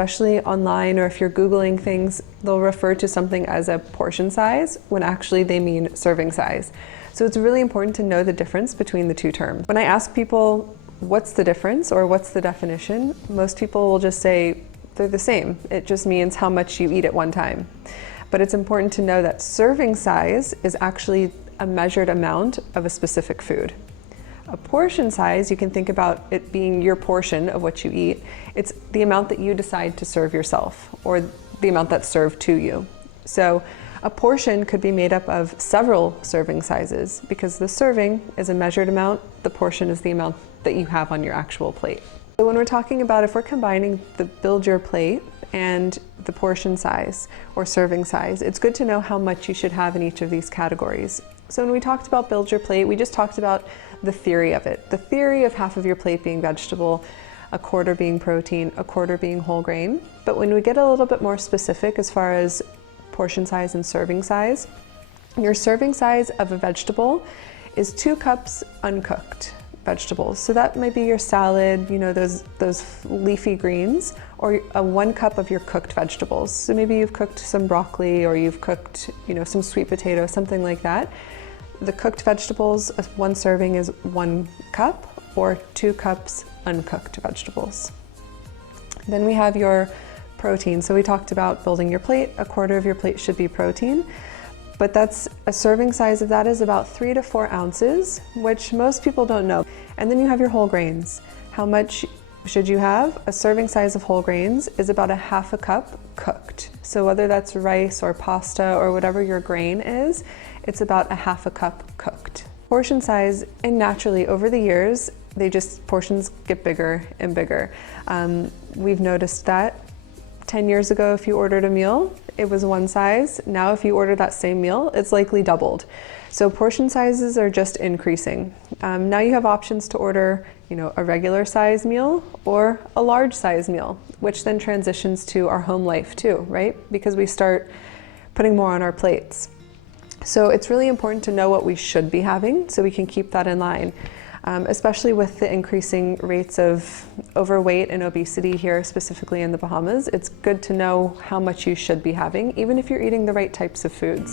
especially online or if you're Googling things, they'll refer to something as a portion size when actually they mean serving size. So it's really important to know the difference between the two terms. When I ask people, what's the difference or what's the definition, most people will just say they're the same. It just means how much you eat at one time. But it's important to know that serving size is actually a measured amount of a specific food. A portion size, you can think about it being your portion of what you eat. It's the amount that you decide to serve yourself or the amount that's served to you. So a portion could be made up of several serving sizes because the serving is a measured amount, the portion is the amount that you have on your actual plate. So when we're talking about if we're combining the build your plate and the portion size or serving size, it's good to know how much you should have in each of these categories. So when we talked about build your plate, we just talked about the theory of it. The theory of half of your plate being vegetable, a quarter being protein, a quarter being whole grain. But when we get a little bit more specific as far as portion size and serving size, your serving size of a vegetable is 2 cups uncooked vegetables. So that might be your salad, you know, those leafy greens, or 1 cup of your cooked vegetables. So maybe you've cooked some broccoli or you've cooked, you know, some sweet potato, something like that. The cooked vegetables, 1 serving is 1 cup or 2 cups uncooked vegetables. Then we have your protein. So we talked about building your plate. A quarter of your plate should be protein. But that's a serving size of that is about 3 to 4 ounces, which most people don't know. And then you have your whole grains. How much should you have? A serving size of whole grains is about 1/2 cup cooked. So whether that's rice or pasta or whatever your grain is, it's about 1/2 cup cooked. Portion size, and naturally over the years, portions get bigger and bigger. We've noticed that 10 years ago, if you ordered a meal, it was one size. Now, if you order that same meal, it's likely doubled. So portion sizes are just increasing. Now you have options to order, you know, a regular size meal or a large size meal, which then transitions to our home life too, right? Because we start putting more on our plates. So it's really important to know what we should be having so we can keep that in line. Especially with the increasing rates of overweight and obesity here, specifically in the Bahamas, it's good to know how much you should be having, even if you're eating the right types of foods.